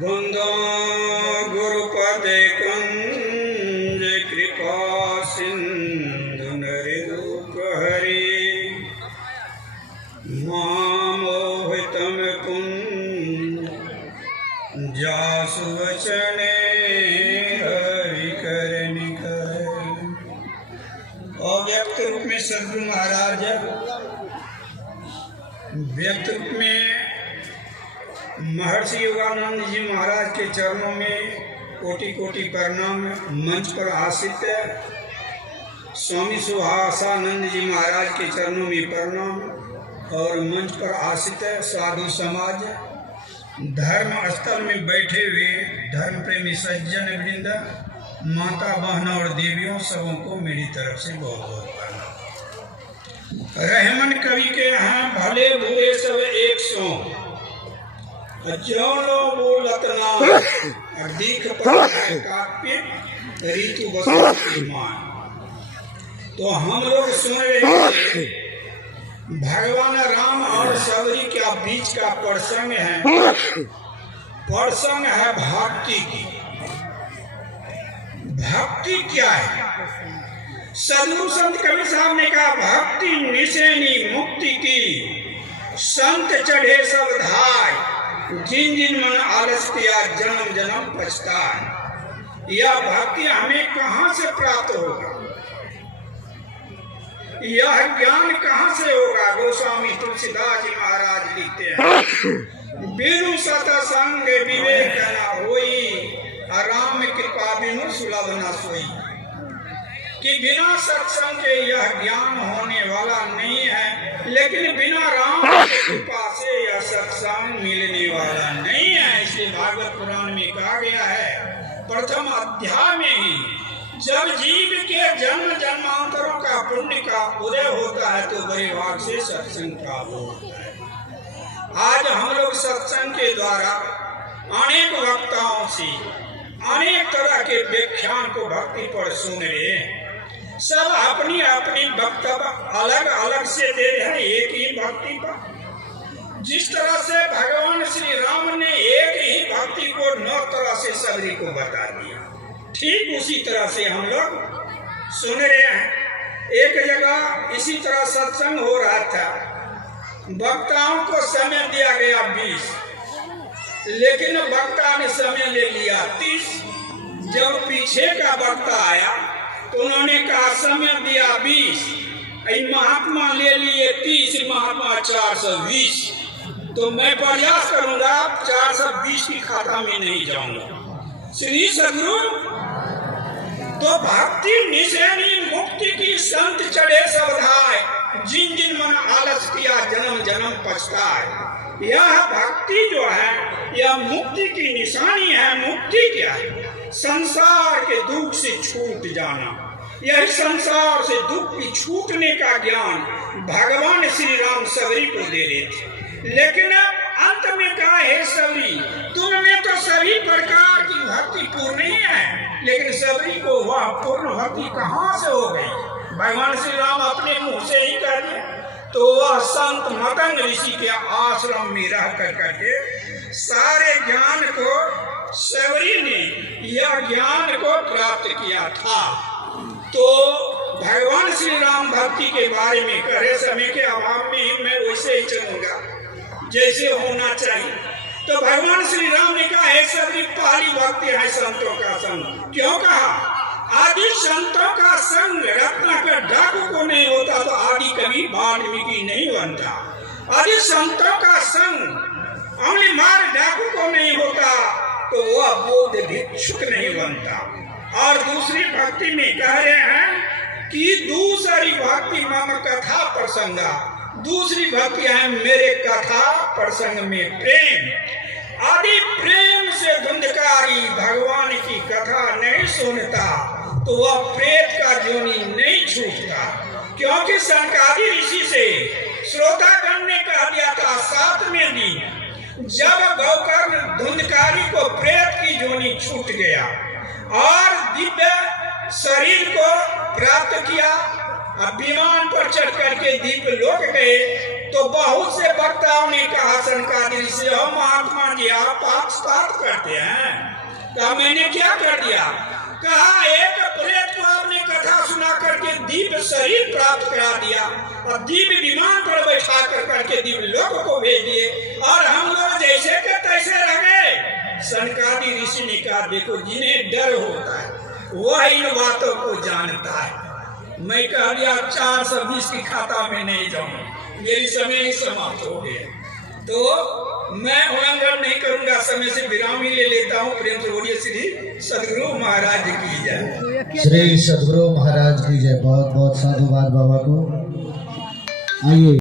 बंदो गुरुपद कुंज कृपा सिंधु नरिरूप हरि मामोहितम कुंज जासु वचने हरि कर निकर। अव्यक्त रूप में सद्गुरु महाराज, व्यक्त रूप में महर्षि योगानंद जी महाराज के चरणों में कोटि कोटि प्रणाम। मंच पर आसित स्वामी सुहासानंद जी महाराज के चरणों में प्रणाम और मंच पर आसित साधु समाज, धर्म स्थल में बैठे हुए धर्म प्रेमी सज्जन वृंद, माता बहनों और देवियों, सबों को मेरी तरफ से बहुत बहुत प्रणाम। रहमन कवि के यहाँ भले बुरे सब एक सो ज्योनो बोलत नाम दीख पर काव्य ऋतु बसंत मान। तो हम लोग सुन रहे हैं भगवान राम और सबरी के बीच का प्रसंग है। प्रसंग है भक्ति की। भक्ति क्या है? सदगुरु संत कबीर साहब ने कहा, भक्ति निशानी मुक्ति की, संत चढ़े सब धाय, जिन जिन मन आलस किया जन्म जन्म पछताए। यह भक्ति हमें कहाँ से प्राप्त होगा? यह ज्ञान कहाँ से होगा? गोस्वामी तुलसीदास जी महाराज लिखते हैं, बिनु सतसंग विवेक न होई, राम कृपा बिनु सुलभ न सोई। कि बिना सत्संग के यह ज्ञान होने वाला नहीं है, लेकिन बिना राम की कृपा से यह सत्संग मिलने वाला नहीं है। इसलिए भागवत पुराण में कहा गया है, प्रथम अध्याय में ही, जब जीव के जन्म जन्मांतरों का पुण्य का उदय होता है तो बड़े भाग से सत्संग प्राप्त होता है। आज हम लोग सत्संग के द्वारा अनेक वक्ताओं से अनेक तरह के व्याख्यान को भक्ति पर सुन रहे हैं। सब अपनी अपनी वक्तव्य अलग अलग से दे रहे हैं एक ही भक्ति पर। जिस तरह से भगवान श्री राम ने एक ही भक्ति को 9 तरह से सभी को बता दिया, ठीक उसी तरह से हम लोग सुन रहे हैं। एक जगह इसी तरह सत्संग हो रहा था, वक्ताओं को समय दिया गया 20, लेकिन वक्ता ने समय ले लिया 30। जब पीछे का वक्ता आया तो उन्होंने कहा समय दिया 20, महात्मा ले लिए 30, महात्मा 420। तो मैं प्रयास करूंगा 420 की खाता में नहीं जाऊंगा। श्री सदगुरु तो भक्ति निशानी मुक्ति की, संत चढ़े सब धाय, जिन जिन मन आलस किया जन्म जन्म पछताए। यह भक्ति जो है यह मुक्ति की निशानी है। मुक्ति क्या है? संसार के दुख से छूट जाना। यह संसार से दुख की छूटने का ज्ञान भगवान श्री राम सबरी को दे रहे थे। लेकिन अंत में कहा, हे सबरी, तुम में तो सभी प्रकार की भक्ति पूर्ण ही है, लेकिन सबरी को वह पूर्ण भक्ति कहाँ से हो गई? भगवान श्री राम अपने मुंह से ही कर दिया। तो वह संत मतंग ऋषि के आश्रम में रह करके सारे ज्ञान को सबरी ने यह ज्ञान को प्राप्त किया था। तो भगवान श्री राम भक्ति के बारे में करे समय के अभाव में मैं वैसे ही चलूंगा जैसे होना चाहिए। तो भगवान श्री राम ने कहा, है सबरी पहली भक्ति है संतों का संग। क्यों कहा? आदि संतों का संग रत्नाकर डाकू को नहीं होता तो आदि कभी वाल्मीकि नहीं बनता। आदि संतों का संग अमली मार डाकू को नहीं होता तो वह बोध भिक्षुक नहीं बनता। और दूसरी भक्ति में कह रहे हैं कि दूसरी भक्ति मम कथा प्रसंगा, दूसरी भक्ति है मेरे कथा प्रसंग में प्रेम। आदि प्रेम से धुंधकारी भगवान की कथा नहीं सुनता तो वह प्रेत का जोनी नहीं छूटता। क्योंकि सनकादि ऋषि से श्रोतागण ने कह दिया था 7वें दिन जब गोकर्ण धुंधकारी को प्रेत की जोनी छूट गया और दिव्य शरीर को प्राप्त किया, अब विमान पर चढ़ करके दिव्य लोक गए, तो बहुत से वक्ताओं ने कहा सनकादिक ऋषि, महात्मा जी आप पक्षपात करते हैं। कहा मैंने क्या कर दिया? कहा एक प्रेत को आपने कथा सुना करके दिव्य शरीर प्राप्त करा दिया और दिव्य विमान पर बैठा करके दिव्य लोक को भेज दिए और हम लोग जैसे के तैसे रह गए। सनकादिक ऋषि ने कहा देखो जिन्हें डर होता है वह इन बातों को जानता है। मैं कह दिया 420 की खाता में नहीं जाऊंगा, मेरी समय ही समाप्त हो गया, तो मैं उल्लंघन नहीं करूंगा। समय से विराम ही ले लेता हूँ। प्रेम से बोलिए श्री सदगुरु महाराज की जय। श्री सदगुरु महाराज की जय। बहुत बहुत साधुवाद बाबा को। आइए।